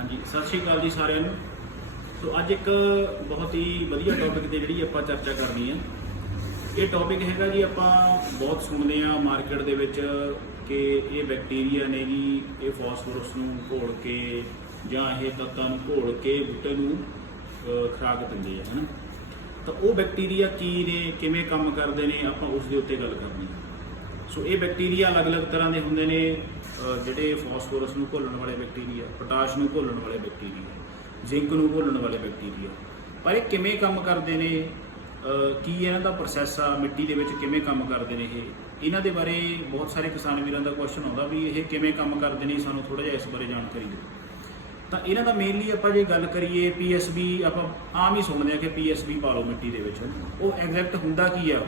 ਹਾਂਜੀ ਸਤਿ ਸ਼੍ਰੀ ਅਕਾਲ ਜੀ ਸਾਰਿਆਂ ਨੂੰ। ਸੋ ਅੱਜ ਇੱਕ ਬਹੁਤ ਹੀ ਵਧੀਆ ਟੌਪਿਕ ਤੇ ਜਿਹੜੀ ਆਪਾਂ ਚਰਚਾ ਕਰਨੀ ਹੈ। ਇਹ ਟੌਪਿਕ ਹੈਗਾ ਜੀ ਆਪਾਂ ਬਹੁਤ ਸੁਣਦੇ ਆ ਮਾਰਕੀਟ ਦੇ ਵਿੱਚ ਕਿ ਇਹ ਬੈਕਟੀਰੀਆ ਨੇ ਜੀ ਇਹ ਫਾਸਫੋਰਸ ਨੂੰ ਘੋਲ ਕੇ ਜਾਂ ਇਹ ਤੱਤਾਂ ਨੂੰ ਘੋਲ ਕੇ ਬੂਟੇ ਨੂੰ ਅਹ, ਖੁਰਾਕ ਦਿੰਦੇ ਆ ਹਨਾ? ਤਾਂ ਉਹ ਬੈਕਟੀਰੀਆ ਕੀ ਨੇ ਕਿਵੇਂ ਕੰਮ ਕਰਦੇ ਨੇ ਆਪਾਂ ਉਸ ਦੇ ਉੱਤੇ ਗੱਲ ਕਰਨੀ ਹੈ। ਸੋ ਇਹ ਬੈਕਟੀਰੀਆ ਅਲੱਗ-ਅਲੱਗ ਤਰ੍ਹਾਂ ਦੇ ਹੁੰਦੇ ਨੇ। ਜਿਹੜੇ ਫਾਸਫੋਰਸ ਨੂੰ ਘੋਲਣ ਵਾਲੇ ਬੈਕਟੀਰੀਆ, ਪੋਟਾਸ਼ ਨੂੰ ਘੋਲਣ ਵਾਲੇ ਬੈਕਟੀਰੀਆ, ਜ਼ਿੰਕ ਨੂੰ ਘੋਲਣ ਵਾਲੇ ਬੈਕਟੀਰੀਆ, ਪਰ ਇਹ ਕਿਵੇਂ ਕੰਮ ਕਰਦੇ ਨੇ? ਕੀ ਇਹਨਾਂ ਦਾ ਪ੍ਰੋਸੈਸ ਆ? ਮਿੱਟੀ ਦੇ ਵਿੱਚ ਕਿਵੇਂ ਕੰਮ ਕਰਦੇ ਨੇ ਇਹ? ਇਹਨਾਂ ਦੇ ਬਾਰੇ ਬਹੁਤ ਸਾਰੇ ਕਿਸਾਨ ਵੀਰਾਂ ਦਾ ਕੁਐਸਚਨ ਆਉਂਦਾ ਵੀ ਇਹ ਕਿਵੇਂ ਕੰਮ ਕਰਦੇ ਨੇ? ਸਾਨੂੰ ਥੋੜਾ ਜਿਹਾ ਇਸ ਬਾਰੇ ਜਾਣਕਾਰੀ ਦਿਓ। ਤਾਂ ਇਹਨਾਂ ਦਾ ਮੇਨਲੀ ਆਪਾਂ ਜੇ ਗੱਲ ਕਰੀਏ ਪੀਐਸਬੀ ਆਪਾਂ ਆਮ ਹੀ ਸੁਣਦੇ ਆ ਕਿ ਪੀਐਸਬੀ ਪਾ ਲਓ ਮਿੱਟੀ ਦੇ ਵਿੱਚ। ਉਹ ਐਗਜ਼ੈਕਟ ਹੁੰਦਾ ਕੀ ਆ?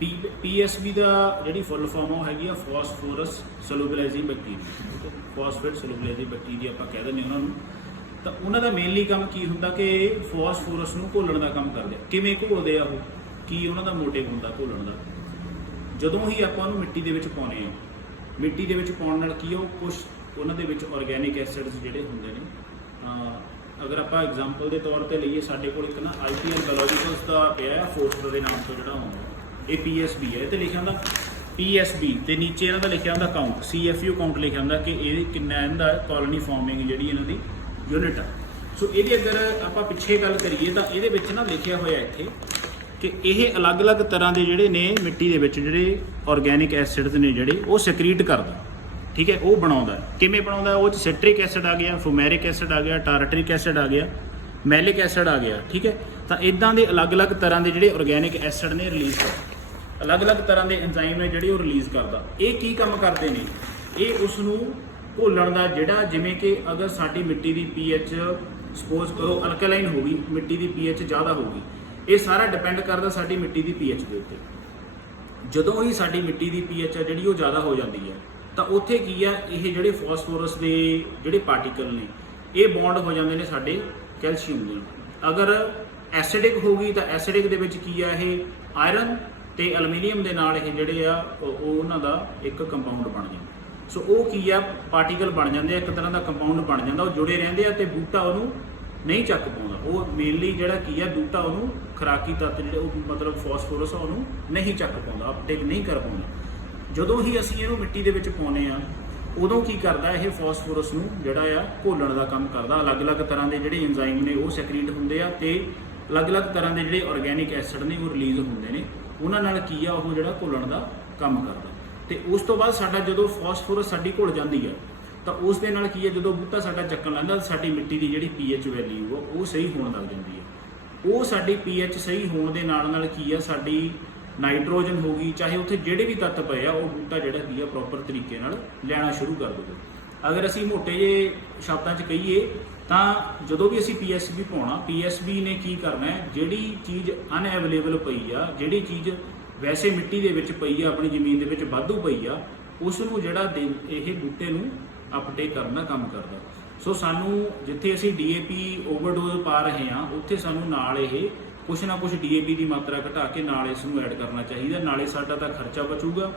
ਪੀਐਸਬੀ ਦਾ ਜਿਹੜੀ ਫੁੱਲ ਫਾਰਮ ਉਹ ਹੈਗੀ ਆ phosphorus solubilizing bacteria phosphate solubilizing bacteria ਆਪਾਂ ਕਹਿ ਦਿੰਦੇ ਉਹਨਾਂ ਨੂੰ। ਤਾਂ ਉਹਨਾਂ ਦਾ ਮੇਨਲੀ ਕੰਮ ਕੀ ਹੁੰਦਾ ਕਿ ਫਾਸਫੋਰਸ ਨੂੰ ਘੋਲਣ ਦਾ ਕੰਮ ਕਰਦੇ ਆ। ਕਿਵੇਂ ਘੋਲਦੇ ਆ ਉਹ? ਕੀ ਉਹਨਾਂ ਦਾ ਮੋਟਿਵ ਹੁੰਦਾ ਘੋਲਣ ਦਾ? ਜਦੋਂ ਹੀ ਆਪਾਂ ਉਹਨੂੰ ਮਿੱਟੀ ਦੇ ਵਿੱਚ ਪਾਉਨੇ ਆ ਮਿੱਟੀ ਦੇ ਵਿੱਚ ਪਾਉਣ ਨਾਲ ਕੀ ਉਹ ਕੁਝ ਉਹਨਾਂ ਦੇ ਵਿੱਚ ਆਰਗੈਨਿਕ ਐਸਿਡਸ ਜਿਹੜੇ ਹੁੰਦੇ ਨੇ ਅਗਰ ਆਪਾਂ ਐਗਜ਼ਾਮਪਲ ਦੇ ਤੌਰ ਤੇ ਲਈਏ, ਸਾਡੇ ਕੋਲ ਇੱਕ ਨਾ ਆਈਪੀਐਲ ਬਾਇਓਲੋਜੀਕਲਸ ਦਾ ਪਿਆ ਹੈ ਫੋਸਟਰ ਦੇ ਨਾਮ ਤੋਂ ਜਿਹੜਾ ਹੁੰਦਾ ਇਹ ਪੀਐਸਬੀ ਹੈ, ਇਹ ਤੇ ਲਿਖਿਆ ਹੁੰਦਾ ਪੀਐਸਬੀ ਤੇ ਨੀਚੇ ਇਹਨਾਂ ਦਾ ਲਿਖਿਆ ਹੁੰਦਾ ਕਾਊਂਟ ਸੀਐਫਯੂ ਕਾਊਂਟ ਲਿਖਿਆ ਹੁੰਦਾ ਕਿ ਇਹ ਕਿੰਨਾ ਇਹਦਾ ਕਾਲੋਨੀ ਫਾਰਮਿੰਗ ਜਿਹੜੀ ਇਹਨਾਂ ਦੀ ਯੂਨਿਟ ਆ। ਸੋ ਇਹਦੀ ਅਗਰ ਆਪਾਂ ਪਿੱਛੇ ਗੱਲ ਕਰੀਏ ਤਾਂ ਇਹਦੇ ਵਿੱਚ ਨਾ ਲਿਖਿਆ ਹੋਇਆ ਇੱਥੇ ਕਿ ਇਹ ਅਲੱਗ-ਅਲੱਗ ਤਰ੍ਹਾਂ ਦੇ ਜਿਹੜੇ ਨੇ ਮਿੱਟੀ ਦੇ ਵਿੱਚ ਜਿਹੜੇ ਆਰਗੈਨਿਕ ਐਸਿਡਸ ਨੇ ਜਿਹੜੇ, ਉਹ ਸਕਰੀਟ ਕਰਦਾ। ਠੀਕ ਹੈ, ਉਹ ਬਣਾਉਂਦਾ। ਕਿਵੇਂ ਬਣਾਉਂਦਾ? ਉਹ ਚ ਸਿਟ੍ਰਿਕ ਐਸਿਡ ਆ ਗਿਆ ਫੂਮੈਰਿਕ ਐਸਿਡ ਆ ਗਿਆ ਟਾਰਟਰਿਕ ਐਸਿਡ ਆ ਗਿਆ ਮੈਲਿਕ ਐਸਿਡ ਆ ਗਿਆ। ਠੀਕ ਹੈ, ਤਾਂ ਇਦਾਂ ਦੇ ਅਲੱਗ-ਅਲੱਗ ਤਰ੍ਹਾਂ ਦੇ ਜਿਹੜੇ ਆਰਗੈਨਿਕ ਐਸਿਡ ਨੇ ਰਿਲੀਜ਼ ਕਰ ਅਲੱਗ-ਅਲੱਗ ਤਰ੍ਹਾਂ ਦੇ ਐਂਜ਼ਾਈਮ ਨੇ ਜਿਹੜੇ ਉਹ ਰਿਲੀਜ਼ ਕਰਦਾ। ਇਹ ਕੀ ਕੰਮ ਕਰਦੇ ਨੇ? ਇਹ ਉਸ ਨੂੰ ਘੋਲਣ ਦਾ ਜਿਹੜਾ ਜਿਵੇਂ ਕਿ ਅਗਰ ਸਾਡੀ ਮਿੱਟੀ ਦੀ ਪੀਐਚ ਸਪੋਜ਼ ਕਰੋ ਅਲਕਲਾਈਨ ਹੋ ਗਈ, ਮਿੱਟੀ ਦੀ ਪੀਐਚ ਜ਼ਿਆਦਾ ਹੋ ਗਈ, ਇਹ ਸਾਰਾ ਡਿਪੈਂਡ ਕਰਦਾ ਸਾਡੀ ਮਿੱਟੀ ਦੀ ਪੀਐਚ ਦੇ ਉੱਤੇ। ਜਦੋਂ ਹੀ ਸਾਡੀ ਮਿੱਟੀ ਦੀ ਪੀਐਚ ਆ ਜਿਹੜੀ ਉਹ ਜ਼ਿਆਦਾ ਹੋ ਜਾਂਦੀ ਹੈ ਤਾਂ ਉੱਥੇ ਕੀ ਆ, ਇਹ ਜਿਹੜੇ ਫਾਸਫੋਰਸ ਦੇ ਜਿਹੜੇ ਪਾਰਟੀਕਲ ਨੇ, ਇਹ ਬੌਂਡ ਹੋ ਜਾਂਦੇ ਨੇ ਸਾਡੇ ਕੈਲਸ਼ੀਅਮ ਨਾਲ। ਅਗਰ ਐਸਿਡਿਕ ਹੋਗੀ ਤਾਂ ਐਸਿਡਿਕ ਦੇ ਵਿੱਚ ਕੀ ਆ ਇਹ? ਆਇਰਨ ਤੇ ਐਲੂਮੀਨੀਅਮ ਦੇ ਨਾਲ ਇਹ ਜਿਹੜੇ ਆ, ਉਹ ਉਹਨਾਂ ਦਾ ਇੱਕ ਕੰਪਾਊਂਡ ਬਣ ਜਾਂਦਾ। ਸੋ ਉਹ ਕੀ ਆ? ਪਾਰਟੀਕਲ ਬਣ ਜਾਂਦੇ ਆ, ਇੱਕ ਤਰ੍ਹਾਂ ਦਾ ਕੰਪਾਊਂਡ ਬਣ ਜਾਂਦਾ। ਉਹ ਜੁੜੇ ਰਹਿੰਦੇ ਆ ਤੇ ਬੂਟਾ ਉਹਨੂੰ ਨਹੀਂ ਚੱਕ ਪਾਉਂਦਾ। ਉਹ ਮੇਨਲੀ ਜਿਹੜਾ ਕੀ ਆ, ਬੂਟਾ ਉਹਨੂੰ ਖਰਾਕੀ ਤੱਤ ਜਿਹੜੇ, ਉਹ ਮਤਲਬ ਫਾਸਫੋਰਸ ਆ, ਉਹਨੂੰ ਨਹੀਂ ਚੱਕ ਪਾਉਂਦਾ ਅਪਟੇਕ ਨਹੀਂ ਕਰ ਪਾਉਂਦਾ। ਜਦੋਂ ਹੀ ਅਸੀਂ ਇਹਨੂੰ ਮਿੱਟੀ ਦੇ ਵਿੱਚ ਪਾਉਨੇ ਆ, ਉਦੋਂ ਕੀ ਕਰਦਾ ਇਹ ਫਾਸਫੋਰਸ ਨੂੰ ਜਿਹੜਾ ਆ, ਘੋਲਣ ਦਾ ਕੰਮ ਕਰਦਾ। ਅਲੱਗ-ਅਲੱਗ ਤਰ੍ਹਾਂ ਦੇ ਜਿਹੜੇ ਐਂਜ਼ਾਈਮ ਨੇ, ਉਹ ਸੈਕਰੀਟ ਹੁੰਦੇ ਆ ਤੇ ਅਲੱਗ-ਅਲੱਗ ਤਰ੍ਹਾਂ ਦੇ ਜਿਹੜੇ ਆਰਗੈਨਿਕ ਐਸਿਡ ਨੇ, ਉਹ ਰਿਲੀਜ਼ ਹੁੰਦੇ ਨੇ। ਉਹਨਾਂ ਨਾਲ ਕੀ ਆ, ਉਹ ਜਿਹੜਾ ਘੋਲਣ ਦਾ ਕੰਮ ਕਰਦਾ। ਤੇ ਉਸ ਤੋਂ ਬਾਅਦ ਸਾਡਾ ਜਦੋਂ ਫਾਸਫੋਰਸ ਸਾਡੀ ਘੁਲ ਜਾਂਦੀ ਆ, ਤਾਂ ਉਸ ਦੇ ਨਾਲ ਕੀ ਹੈ ਜਦੋਂ ਬੂਟਾ ਸਾਡਾ ਚੱਕਣ ਲੈਂਦਾ ਸਾਡੀ ਮਿੱਟੀ ਦੀ ਜਿਹੜੀ ਪੀਐਚ ਵੈਲਿਊ ਆ, ਉਹ ਸਹੀ ਹੋਣ ਲੱਗ ਜਾਂਦੀ ਆ। ਉਹ ਸਾਡੀ ਪੀਐਚ ਸਹੀ ਹੋਣ ਦੇ ਨਾਲ ਨਾਲ ਕੀ ਆ, ਸਾਡੀ ਨਾਈਟ੍ਰੋਜਨ ਹੋਗੀ ਚਾਹੇ ਉੱਥੇ ਜਿਹੜੇ ਵੀ ਤੱਤ ਪਏ ਆ, ਉਹ ਬੂਟਾ ਜਿਹੜਾ ਕੀ ਆ ਪ੍ਰੋਪਰ ਤਰੀਕੇ ਨਾਲ ਲੈਣਾ ਸ਼ੁਰੂ ਕਰ ਦੂਗਾ ਅਗਰ ਅਸੀਂ ਮੋਟੇ ਜੇ ਸ਼ਬਦਾਂ 'ਚ ਕਹੀਏ, ਤਾਂ ਜਦੋਂ ਵੀ ਅਸੀਂ ਪੀਐਸਬੀ ਪਾਉਣਾ ਪੀਐਸਬੀ ਨੇ ਕੀ ਕਰਨਾ ਹੈ? ਜਿਹੜੀ ਚੀਜ਼ ਅਨਅਵੇਲੇਬਲ ਪਈ ਆ, ਜਿਹੜੀ ਚੀਜ਼ ਵੈਸੇ ਮਿੱਟੀ ਦੇ ਵਿੱਚ ਪਈ ਆ, ਆਪਣੀ ਜ਼ਮੀਨ ਦੇ ਵਿੱਚ ਵਾਧੂ ਪਈ ਆ ਉਸ ਨੂੰ ਜਿਹੜਾ ਦੇ- ਇਹ ਬੂਟੇ ਨੂੰ ਅਪਡੇਟ ਕਰਨ ਦਾ ਕੰਮ ਕਰਦਾ ਸੋ ਸਾਨੂੰ ਜਿੱਥੇ ਅਸੀਂ ਡੀਏਪੀ ਓਵਰਡੋਜ਼ ਪਾ ਰਹੇ ਹਾਂ, ਉੱਥੇ ਸਾਨੂੰ ਨਾਲ ਇਹ ਕੁਛ ਨਾ ਕੁਛ ਡੀਏਪੀ ਦੀ ਮਾਤਰਾ ਘਟਾ ਕੇ ਨਾਲ ਇਸ ਨੂੰ ਐਡ ਕਰਨਾ ਚਾਹੀਦਾ, ਨਾਲੇ ਸਾਡਾ ਤਾਂ ਖਰਚਾ ਬਚੂਗਾ।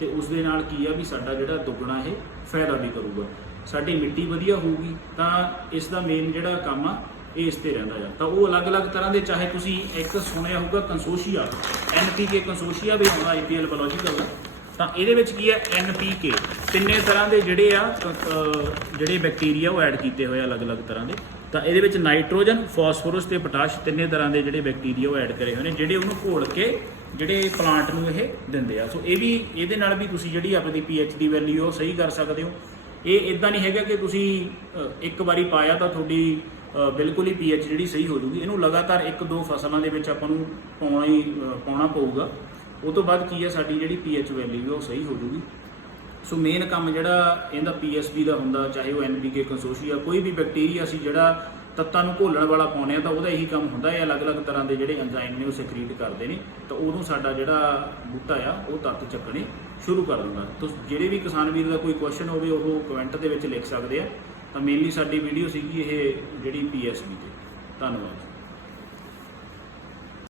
ਤੇ ਉਸ ਦੇ ਨਾਲ ਕੀ ਆ ਵੀ ਸਾਡਾ ਜਿਹੜਾ ਦੁੱਗਣਾ ਇਹ ਫਾਇਦਾ ਵੀ ਕਰੂਗਾ। ਸਾਡੀ ਮਿੱਟੀ ਵਧੀਆ ਹੋਊਗੀ ਤਾਂ ਇਸ ਦਾ ਮੇਨ ਜਿਹੜਾ ਕੰਮ ਆ, ਇਹ ਇਸ ਤੇ ਰਹਿੰਦਾ ਆ। ਤਾਂ ਉਹ ਅਲੱਗ-ਅਲੱਗ ਤਰ੍ਹਾਂ ਦੇ, ਚਾਹੇ ਤੁਸੀਂ ਇੱਕ ਸੁਣਿਆ ਹੋਊਗਾ ਕੰਸੋਸ਼ੀਆ ਐਨਪੀਕੇ ਕੰਸੋਸ਼ੀਆ ਵੀ ਆਉਂਦਾ ਆਈਪੀਐਲ ਬਾਇਓਲੋਜੀਕਲ ਦਾ। ਤਾਂ ਇਹਦੇ ਵਿੱਚ ਕੀ ਹੈ ਐਨਪੀਕੇ ਤਿੰਨੇ ਤਰ੍ਹਾਂ ਦੇ ਜਿਹੜੇ ਆ ਜਿਹੜੇ ਬੈਕਟੀਰੀਆ ਉਹ ਐਡ ਕੀਤੇ ਹੋਏ ਆ ਅਲੱਗ-ਅਲੱਗ ਤਰ੍ਹਾਂ ਦੇ। ਤਾਂ ਇਹਦੇ ਵਿੱਚ ਨਾਈਟ੍ਰੋਜਨ ਫਾਸਫੋਰਸ ਤੇ ਪੋਟਾਸ਼ ਤਿੰਨੇ ਤਰ੍ਹਾਂ ਦੇ ਜਿਹੜੇ ਬੈਕਟੀਰੀਆ ਉਹ ਐਡ ਕਰੇ ਹੋਏ ਨੇ, ਜਿਹੜੇ ਉਹਨੂੰ ਘੋਲ ਕੇ ਜਿਹੜੇ ਪਲਾਂਟ ਨੂੰ ਇਹ ਦਿੰਦੇ ਆ। ਸੋ ਇਹ ਵੀ ਇਹਦੇ ਨਾਲ ਵੀ ਤੁਸੀਂ ਜਿਹੜੀ ਆਪਣੀ ਪੀਐਚ ਦੀ ਵੈਲਿਊ ਉਹ ਸਹੀ ਕਰ ਸਕਦੇ ਹੋ। ਇਹ ਇਦਾਂ ਨਹੀਂ ਹੈਗਾ ਕਿ ਤੁਸੀਂ ਇੱਕ ਵਾਰੀ ਪਾਇਆ ਤਾਂ ਤੁਹਾਡੀ ਬਿਲਕੁਲ ਹੀ ਪੀਐਚ ਜਿਹੜੀ ਸਹੀ ਹੋ ਜੂਗੀ। ਇਹਨੂੰ ਲਗਾਤਾਰ ਇੱਕ ਦੋ ਫਸਲਾਂ ਦੇ ਵਿੱਚ ਆਪਾਂ ਨੂੰ ਪਾਉਣਾ ਹੀ ਪਾਉਣਾ ਪਊਗਾ। ਉਹ ਤੋਂ ਬਾਅਦ ਕੀ ਹੈ ਸਾਡੀ ਜਿਹੜੀ ਪੀਐਚ ਵੈਲਿਊ ਉਹ ਸਹੀ ਹੋ ਜੂਗੀ। ਸੋ ਮੇਨ ਕੰਮ ਜਿਹੜਾ ਇਹਦਾ ਪੀਐਸਬੀ ਦਾ ਹੁੰਦਾ, ਚਾਹੇ ਉਹ ਐਨਪੀਕੇ ਕੰਸੋਸ਼ੀਆ ਕੋਈ ਵੀ ਬੈਕਟੀਰੀਆ ਸੀ ਜਿਹੜਾ ਤੱਤਾਂ ਨੂੰ ਘੋਲਣ ਵਾਲਾ ਪਾਉਂਦੇ ਆ ਤਾਂ ਉਹਦਾ ਇਹੀ ਕੰਮ ਹੁੰਦਾ ਹੈ, ਅਲੱਗ-ਅਲੱਗ ਤਰ੍ਹਾਂ ਦੇ ਜਿਹੜੇ ਐਂਜ਼ਾਈਮ ਨੇ ਉਹ ਸਕਰੀਟ ਕਰਦੇ ਨੇ, ਤਾਂ ਉਦੋਂ ਸਾਡਾ ਜਿਹੜਾ ਬੂਟਾ ਆ, ਉਹ ਤੱਤ ਚੱਕਣੇ ਸ਼ੁਰੂ ਕਰ ਦਿੰਦਾ। ਤਾਂ ਜਿਹੜੇ ਵੀ ਕਿਸਾਨ ਵੀਰ ਦਾ ਕੋਈ ਕੁਐਸਚਨ ਹੋਵੇ, ਉਹ ਕਮੈਂਟ ਦੇ ਵਿੱਚ ਲਿਖ ਸਕਦੇ ਆ। ਤਾਂ ਮੇਨਲੀ ਸਾਡੀ ਵੀਡੀਓ ਸੀਗੀ ਇਹ ਜਿਹੜੀ ਪੀਐਸਬੀ ਤੇ। ਧੰਨਵਾਦ।